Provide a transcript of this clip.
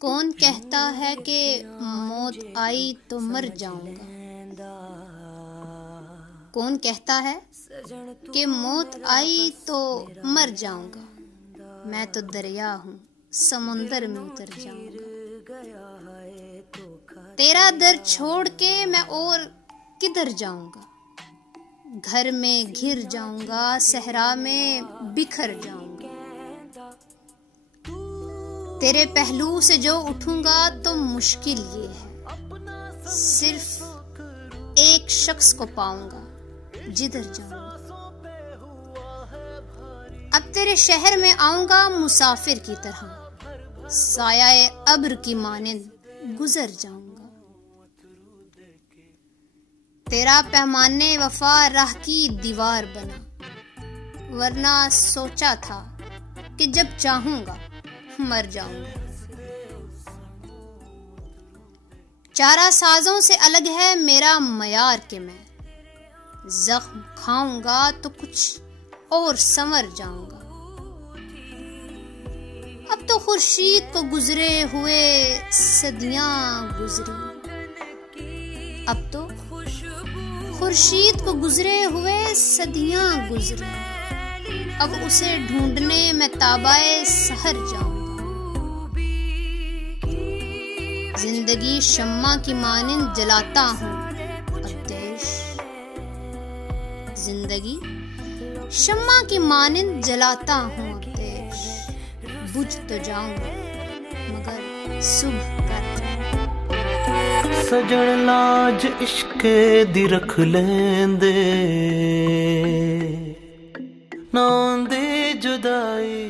कौन कहता है कि मौत आई तो मर जाऊंगा। कौन कहता है कि मौत आई तो मर जाऊंगा। मैं तो दरिया हूँ, समुंदर में उतर जाऊंगा। तेरा दर छोड़ के मैं और किधर जाऊंगा। घर में घिर जाऊंगा, सहरा में बिखर जाऊंगा। तेरे पहलू से जो उठूंगा तो मुश्किल ये है, सिर्फ एक शख्स को पाऊंगा जिधर जाऊंगा। अब तेरे शहर में आऊंगा मुसाफिर की तरह, साया अब्र की मानिंद गुजर जाऊंगा। तेरा पैमाने वफा राह की दीवार बना, वरना सोचा था कि जब चाहूंगा मर जाऊंगा। चारा साजों से अलग है मेरा मयार के मैं जख्म खाऊंगा तो कुछ और संवर जाऊंगा। अब तो खुर्शीद को गुजरे हुए सदियां गुजरी। अब तो खुर्शीद को गुजरे हुए सदियां गुजरी। अब उसे ढूंढने में ताबाए सहर जाऊंगा। जिंदगी शम्मा की मानिंद जलाता हूँ अब देश। जिंदगी शम्मा की मानिंद जलाता हूँ अब देश। बुझ तो जाऊंगा मगर सुबह कर सजन लाज इश्के दी रख लेंदे ना दे जुदाई।